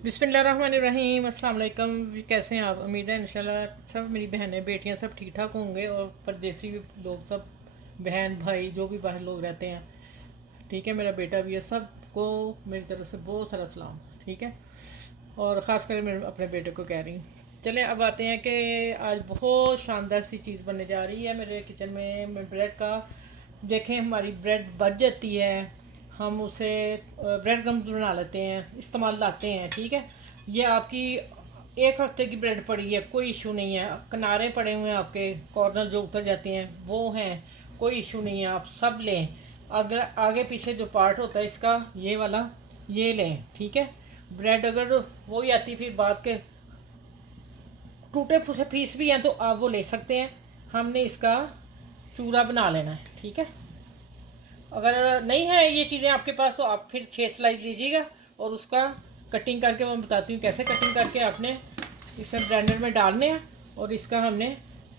बिस्मिल्लाहिर्रहमानिर्रहीम, अस्सलाम वालेकुम। कैसे हैं आप? उम्मीद है इंशाल्लाह सब मेरी बहनें बेटियां सब ठीक ठाक होंगे और परदेसी लोग सब बहन भाई जो भी बाहर लोग रहते हैं ठीक है। मेरा बेटा भी है, सबको मेरी तरफ से बहुत सारा सलाम। ठीक है, और ख़ास कर मैं अपने बेटे को कह रही हूँ। चलें अब आते हैं कि आज बहुत शानदार सी चीज़ बनने जा रही है मेरे किचन में। मैं ब्रेड का, देखें हमारी ब्रेड बच जाती है, हम उसे ब्रेड गम्स बना लेते हैं, इस्तेमाल लाते हैं। ठीक है, ये आपकी एक हफ्ते की ब्रेड पड़ी है, कोई इशू नहीं है। किनारे पड़े हुए हैं आपके, कॉर्नर जो उतर जाते हैं वो हैं, कोई इशू नहीं है, आप सब लें। अगर आगे पीछे जो पार्ट होता है इसका, ये वाला, ये लें। ठीक है, ब्रेड अगर वो ही आती फिर बात के टूटे फूसे पीस भी हैं तो आप वो ले सकते हैं। हमने इसका चूरा बना लेना है। ठीक है, अगर नहीं है ये चीज़ें आपके पास तो आप फिर 6 स्लाइस लीजिएगा और उसका कटिंग करके मैं बताती हूँ कैसे कटिंग करके आपने इसे ब्लेंडर में डालने हैं और इसका हमने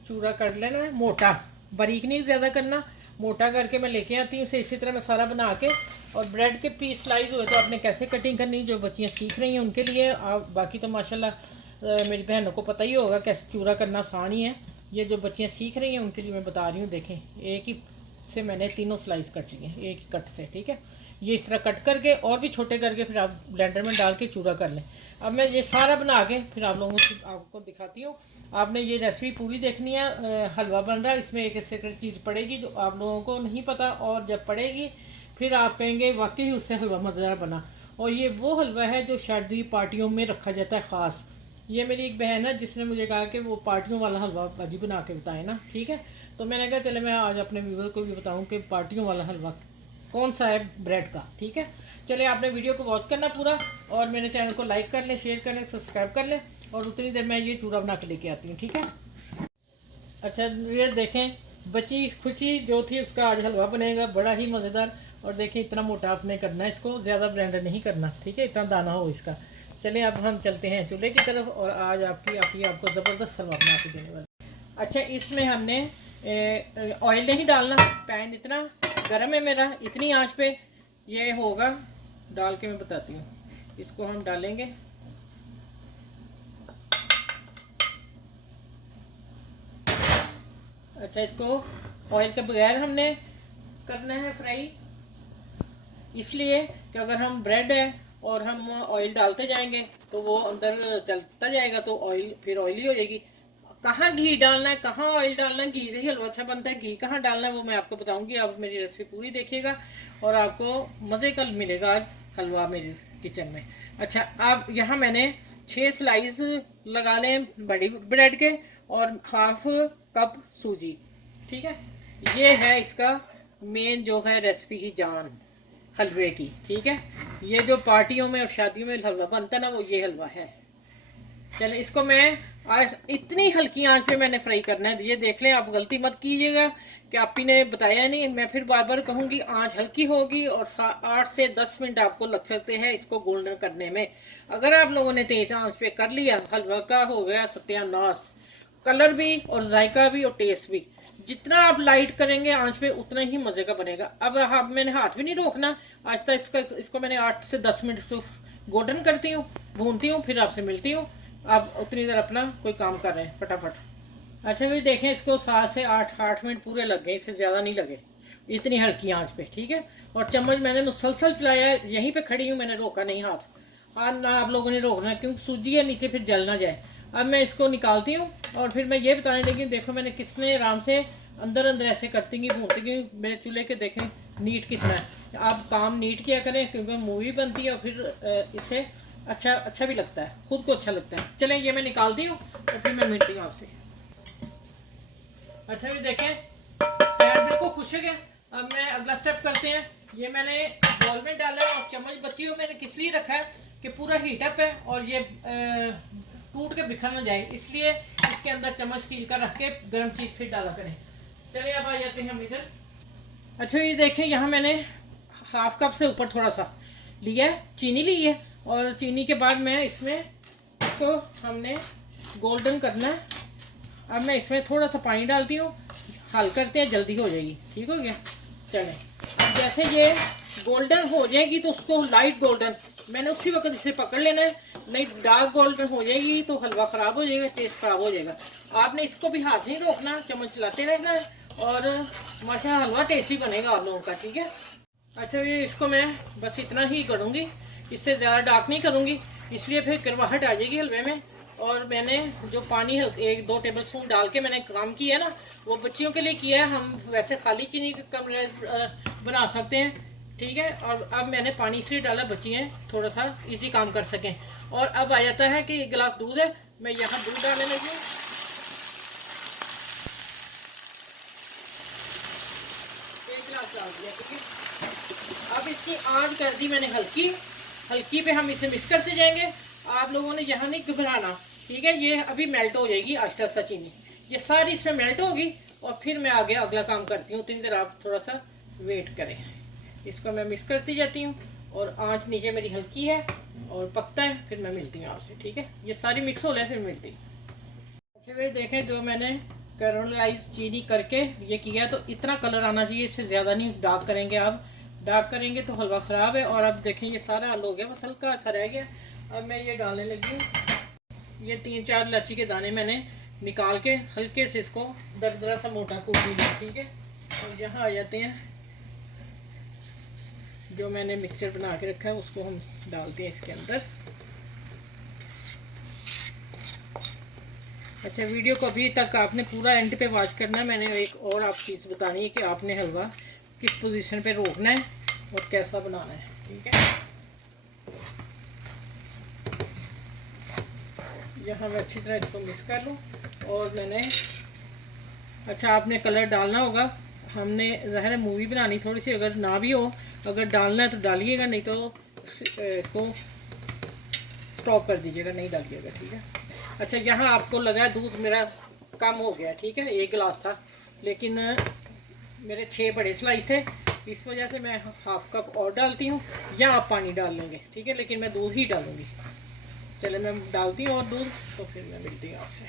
चूरा कर लेना है। मोटा बारीक नहीं ज़्यादा करना, मोटा करके मैं लेके आती हूँ। इसे इसी तरह मैं सारा बना के, और ब्रेड के पीस स्लाइस हुए तो आपने कैसे कटिंग करनी, जो बच्चियाँ सीख रही हैं उनके लिए। आप बाकी तो माशाल्लाह मेरी बहनों को पता ही होगा कैसे चूरा करना, आसान ही है। ये जो बच्चियाँ सीख रही हैं उनके लिए मैं बता रही हूँ। देखें, एक ही से मैंने तीनों स्लाइस कट लिए एक ही कट से। ठीक है, ये इस तरह कट करके और भी छोटे करके फिर आप ब्लेंडर में डाल के चूरा कर लें। अब मैं ये सारा बना के फिर आप लोगों को आपको दिखाती हूँ। आपने ये रेसिपी पूरी देखनी है। हलवा बन रहा है, इसमें एक सीक्रेट चीज़ पड़ेगी जो आप लोगों को नहीं पता, और जब पड़ेगी फिर आप कहेंगे वाकई उससे हलवा मज़ेदार बना। और ये वो हलवा है जो शादी पार्टियों में रखा जाता है ख़ास। ये मेरी एक बहन है जिसने मुझे कहा कि वो पार्टियों वाला हलवा भाजी बना के बताए ना। ठीक है, तो मैंने कहा चले मैं आज अपने व्यूवर को भी बताऊं कि पार्टियों वाला हलवा कौन सा है ब्रेड का। ठीक है, चलिए आपने वीडियो को वॉच करना पूरा, और मेरे चैनल को लाइक कर लें, शेयर कर लें, सब्सक्राइब कर लें, और उतनी देर मैं ये चूरा बना के लेके आती हूँ। ठीक है, अच्छा ये देखें, बची खुशी जो थी उसका आज हलवा बनेगा बड़ा ही मज़ेदार। और देखें इतना मोटा आपने करना है इसको, ज़्यादा ब्लेंडर नहीं करना। ठीक है, इतना दाना हो इसका। चलिए अब हम चलते हैं चूल्हे की तरफ, और आज आपको ज़बरदस्त हलवा बना के देने वाले। अच्छा, इसमें हमने ऑयल नहीं डालना, पैन इतना गर्म है मेरा, इतनी आंच पे ये होगा। डाल के मैं बताती हूँ। इसको हम डालेंगे, अच्छा इसको ऑयल के बगैर हमने करना है फ्राई, इसलिए कि अगर हम ब्रेड है और हम ऑयल डालते जाएंगे तो वो अंदर चलता जाएगा तो ऑयल फिर ऑयली हो जाएगी। कहाँ घी डालना है, कहाँ ऑयल डालना है, घी से ही हलवा अच्छा बनता है। घी कहाँ डालना है वो मैं आपको बताऊंगी। आप मेरी रेसिपी पूरी देखिएगा और आपको मज़े का मिलेगा आज हलवा मेरे किचन में। अच्छा, अब यहाँ मैंने 6 स्लाइस लगा लें बड़ी ब्रेड के, और हाफ कप सूजी। ठीक है, ये है इसका मेन जो है रेसिपी की जान हलवे की। ठीक है, ये जो पार्टियों में और शादियों में हलवा बनता है ना, वो ये हलवा है। चले इसको मैं आज इतनी हल्की आंच पे मैंने फ्राई करना है। ये देख लें, आप गलती मत कीजिएगा कि आप ही ने बताया नहीं। मैं फिर बार बार कहूँगी आंच हल्की होगी, और 8 से 10 मिनट आपको लग सकते हैं इसको गोल्डन करने में। अगर आप लोगों ने तेज आंच पे कर लिया, हलवा का हो गया सत्यानाश, कलर भी और जायका भी और टेस्ट भी। जितना आप लाइट करेंगे आंच पे उतना ही मज़े का बनेगा। अब मैंने हाथ भी नहीं रोकना, आज तक इसको मैंने 8 से 10 मिनट से गोल्डन करती हूँ, भूनती हूँ, फिर आपसे मिलती हूँ। आप उतनी देर अपना कोई काम कर रहे हैं फटाफट। अच्छा भी देखें, इसको 7 से 8 मिनट पूरे लग गए, इससे ज़्यादा नहीं लगे, इतनी हल्की आंच पे। ठीक है, और चम्मच मैंने मुसलसल चलाया, यहीं पे खड़ी हूँ, मैंने रोका नहीं हाथ ना आप लोगों ने रोकना, क्योंकि सूजी है नीचे फिर जल ना जाए। अब मैं इसको निकालती हूँ, और फिर मैं ये बताने लगी, देखो मैंने किसने आराम से अंदर अंदर ऐसे करती गई, भूनती गई मेरे चूल्हे के। देखें नीट कितना है, आप काम नीट किया करें क्योंकि मूवी बनती है और फिर इससे अच्छा भी लगता है, खुद को अच्छा लगता है। चलें ये मैं निकालती हूँ और फिर मैं मिलती हूँ आपसे। अच्छा, ये देखें पैन बिल्कुल खुशक है। अब मैं अगला स्टेप करते हैं। ये मैंने बॉल में डाला है, और चम्मच बची हुई मैंने किस लिए रखा है कि पूरा हीटअप है और ये टूट के बिखर ना जाए, इसलिए इसके अंदर चम्मच स्टील का रख के गर्म चीज़ फिर डाला करें। चलिए अब आ जाते हैं हम इधर। अच्छा, ये देखें यहाँ मैंने हाफ कप से ऊपर थोड़ा सा लिया है, चीनी ली है, और चीनी के बाद मैं इसमें इसको हमने गोल्डन करना है। अब मैं इसमें थोड़ा सा पानी डालती हूँ, हल करते हैं, जल्दी हो जाएगी। ठीक हो गया, चलें अब जैसे ये गोल्डन हो जाएगी तो उसको लाइट गोल्डन, मैंने उसी वक्त इसे पकड़ लेना है, नहीं डार्क गोल्डन हो जाएगी तो हलवा ख़राब हो जाएगा, टेस्ट ख़राब हो जाएगा। आपने इसको भी हाथ नहीं रोकना, चम्मच चलाते रहना है और माशा हलवा टेस्टी बनेगा आप लोगों का। ठीक है, अच्छा ये इसको मैं बस इतना ही करूँगी, इससे ज़्यादा डार्क नहीं करूँगी, इसलिए फिर करवाहट आ जाएगी हलवे में। और मैंने जो पानी 1-2 टेबल स्पून डाल के मैंने काम किया है ना, वो बच्चियों के लिए किया है। हम वैसे खाली चीनी का बना सकते हैं, ठीक है। और अब मैंने पानी इसलिए डाला, बच्चियाँ थोड़ा सा इजी काम कर सकें। और अब आ जाता है कि 1 गिलास दूध है, मैं यहाँ दूध डालने लगी हूँ। 1 गिलास डाल दिया, ठीक है। अब इसकी आंच कर दी मैंने हल्की, हल्की पे हम इसे मिक्स करते जाएंगे। आप लोगों ने यहाँ नहीं घबराना, ठीक है। ये अभी मेल्ट हो जाएगी आहिस्ता आहिस्ता चीनी, ये सारी इसमें मेल्ट होगी और फिर मैं आगे अगला काम करती हूँ। उतनी देर आप थोड़ा सा वेट करें। इसको मैं मिक्स करती जाती हूँ और आंच नीचे मेरी हल्की है और पकता है, फिर मैं मिलती हूँ आपसे, ठीक है। ये सारी मिक्स हो ले फिर मिलती हूँ। अच्छा भाई देखें, जो मैंने कैरमलाइज चीनी करके ये किया, तो इतना कलर आना चाहिए, इससे ज़्यादा नहीं डार्क करेंगे। आप डार्क करेंगे तो हलवा ख़राब है। और अब देखें ये सारा हल हो गया, बस हल्का सा रह गया। अब मैं ये डालने लगी हूँ। ये 3-4 इलायची के दाने मैंने निकाल के हल्के से इसको दरदरा सा मोटा कूट लिया, ठीक है। और यहाँ आ जाते हैं, जो मैंने मिक्सचर बना के रखा है उसको हम डालते हैं इसके अंदर। अच्छा, वीडियो को अभी तक आपने पूरा एंड पे वॉच करना है। मैंने एक और आप चीज़ बतानी है कि आपने हलवा किस पोजीशन पे रोकना है और कैसा बनाना है, ठीक है। यहाँ मैं अच्छी तरह इसको मिक्स कर लूँ। और मैंने, अच्छा आपने कलर डालना होगा, हमने ज़ाहिर है मूवी बनानी थोड़ी सी, अगर ना भी हो, अगर डालना है तो डालिएगा, नहीं तो इसको स्टॉप कर दीजिएगा, नहीं डालिएगा, ठीक है। अच्छा, यहाँ आपको लगा दूध मेरा कम हो गया, ठीक है। 1 गिलास था, लेकिन मेरे 6 बड़े स्लाइस थे, इस वजह से मैं हाफ कप और डालती हूँ, या आप पानी डाल लेंगे, ठीक है। लेकिन मैं दूध ही डालूँगी। चले मैं डालती हूँ और दूध, तो फिर मैं मिलती हूँ आपसे।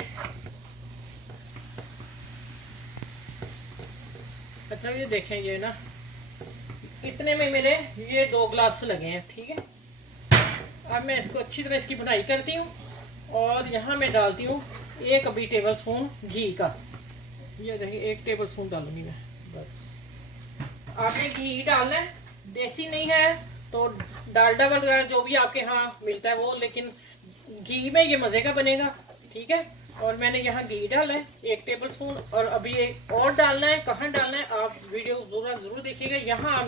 अच्छा ये देखें, ये ना इतने में मेरे ये 2 गिलास लगे हैं, ठीक है। अब मैं इसको अच्छी तरह इसकी बुनाई करती हूँ और यहाँ मैं डालती हूँ 1 अभी टेबल स्पून घी का। ये देखिए 1 टेबल स्पून डालूंगी मैं, बस। आपने घी डालना है, देसी नहीं है तो डालडा वगैरह जो भी आपके यहाँ मिलता है वो, लेकिन घी में ये मज़े का बनेगा, ठीक है। और मैंने यहाँ घी डाला है 1 टेबल स्पून, और अभी एक और डालना है। कहाँ डालना है आप वीडियो ज़रूर देखिएगा। यहाँ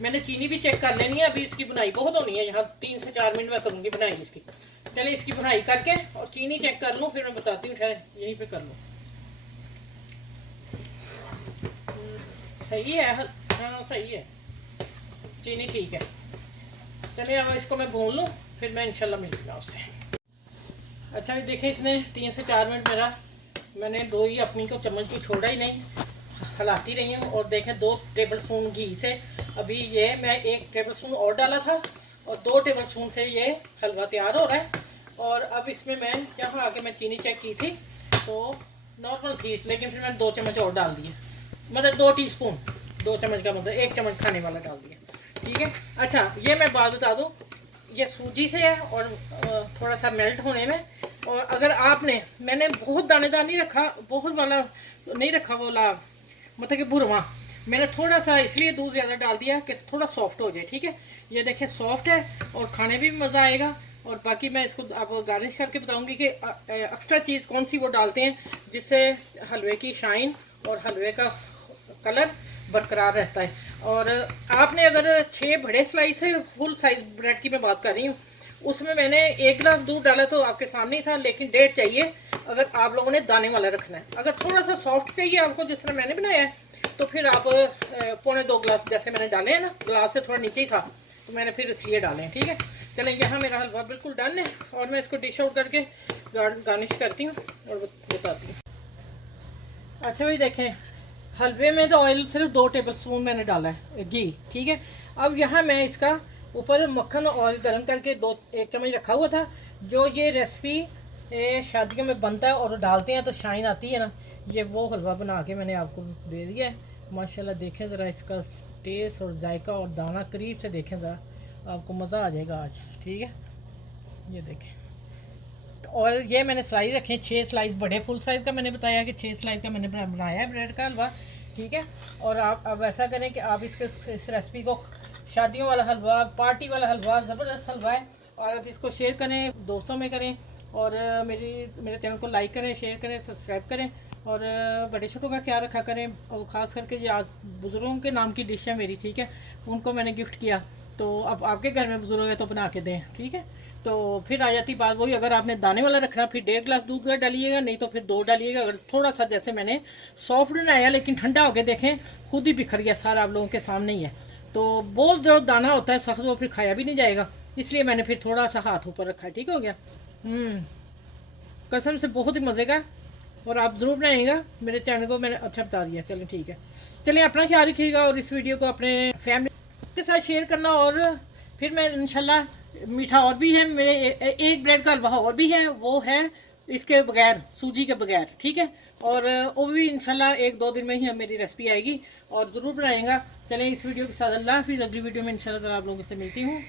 मैंने चीनी भी चेक कर लेनी है। अभी इसकी बुनाई बहुत होनी है, यहाँ 3 से 4 मिनट में करूँगी बुनाई इसकी। चलिए इसकी बुनाई करके और चीनी चेक कर लूँ, फिर मैं बताती हूँ। ठहरे यहीं पे कर लूँ, सही है, हाँ सही है, चीनी ठीक है। चलिए अब इसको मैं भून लूँ, फिर मैं इंशाल्लाह मिलूँगा आपसे। अच्छा देखिए, इसने 3 से 4 मिनट मैंने डो ही अपनी को चम्मच को छोड़ा ही नहीं, हिलाती रही हूँ। और देखें 2 टेबल स्पून घी से अभी ये मैं 1 टेबल स्पून और डाला था, और 2 टेबल स्पून से ये हलवा तैयार हो रहा है। और अब इसमें मैं यहाँ आके मैं चीनी चेक की थी तो नॉर्मल थी, लेकिन फिर मैंने 2 चम्मच और डाल दिए, मतलब 2 टीस्पून, 2 चम्मच का मतलब 1 चम्मच खाने वाला डाल दिया, ठीक है। अच्छा ये मैं बात बता दूँ, ये सूजी से है और थोड़ा सा मेल्ट होने में। और अगर मैंने बहुत दानेदार नहीं रखा, बहुत वाला नहीं रखा, वाला मतलब कि भुरवा, मैंने थोड़ा सा इसलिए दूध ज़्यादा डाल दिया कि थोड़ा सॉफ्ट हो जाए, ठीक है। ये देखें सॉफ्ट है और खाने भी मज़ा आएगा। और बाकी मैं इसको आप गार्निश करके बताऊंगी कि एक्स्ट्रा चीज़ कौन सी वो डालते हैं जिससे हलवे की शाइन और हलवे का कलर बरकरार रहता है। और आपने अगर 6 बड़े स्लाइस है, फुल साइज ब्रेड की मैं बात कर रही हूँ, उसमें मैंने 1 गिलास दूध डाला तो आपके सामने ही था, लेकिन 1.5 चाहिए अगर आप लोगों ने दाने वाला रखना है। अगर थोड़ा सा सॉफ्ट चाहिए आपको, जिस तरह मैंने बनाया है, तो फिर आप 1.25 गिलास जैसे मैंने डाले हैं ना, गिलास से थोड़ा नीचे ही था तो मैंने फिर इसलिए डाले हैं, ठीक है। चलें, यहाँ मेरा हलवा बिल्कुल डन है और मैं इसको डिश आउट करके गार्निश करती हूँ और बताती हूँ। अच्छा भाई देखें, हलवे में तो ऑयल सिर्फ 2 टेबल स्पून मैंने डाला है घी, ठीक है। अब यहाँ मैं इसका ऊपर मक्खन ऑयल गर्म करके 1 चम्मच रखा हुआ था। जो ये रेसिपी शादियों में बनता है और डालते हैं तो शाइन आती है ना, ये वो हलवा बना के मैंने आपको दे दिया है। माशाल्लाह देखें ज़रा इसका टेस्ट और जायका, और दाना करीब से देखें ज़रा, आपको मज़ा आ जाएगा आज। ठीक है, ये देखें। और ये मैंने स्लाइस रखे 6 स्लाइस, बड़े फुल साइज़ का मैंने बताया कि 6 स्लाइस का मैंने बनाया है ब्रेड का हलवा। ठीक है, और आप अब ऐसा करें कि आप इस रेसिपी को, शादियों वाला हलवा, पार्टी वाला हलवा, ज़बरदस्त हलवा है। और आप इसको शेयर करें, दोस्तों में करें, और मेरे चैनल को लाइक करें, शेयर करें, सब्सक्राइब करें, और बड़े छोटों का ख्याल रखा करें। और ख़ास करके ये आज बुज़ुर्गों के नाम की डिश है मेरी। ठीक है, उनको मैंने गिफ्ट किया, तो अब आपके घर में बुज़ुर्ग है तो बना के दें। ठीक है, तो फिर आ जाती बात वही, अगर आपने दाने वाला रखना फिर 1.5 गिलास दूध का डालिएगा, नहीं तो फिर 2 डालिएगा। अगर थोड़ा सा, जैसे मैंने सॉफ्ट बनाया लेकिन ठंडा हो गया, देखें खुद ही बिखर गया सारा, आप लोगों के सामने ही है। तो बहुत जो दाना होता है सख्त, वो फिर खाया भी नहीं जाएगा, इसलिए मैंने फिर थोड़ा सा हाथ ऊपर रखा है। ठीक हो गया। कसम से बहुत ही मज़े का, और आप ज़रूर बनाइएगा। मेरे चैनल को मैंने अच्छा बता दिया। चलो ठीक है, चलिए अपना ख्याल रखिएगा, और इस वीडियो को अपने फैमिली के साथ शेयर करना। और फिर मैं इंशाल्लाह, मीठा और भी है मेरे, एक ब्रेड का हलवा और भी है, वो है इसके बगैर, सूजी के बगैर। ठीक है, और वो भी इंशाल्लाह 1-2 दिन में ही मेरी रेसिपी आएगी, और ज़रूर बनाएगा। चलें इस वीडियो के साथ अल्लाह हाफिज़। अगली वीडियो में इंशाल्लाह आप लोगों से मिलती हूँ।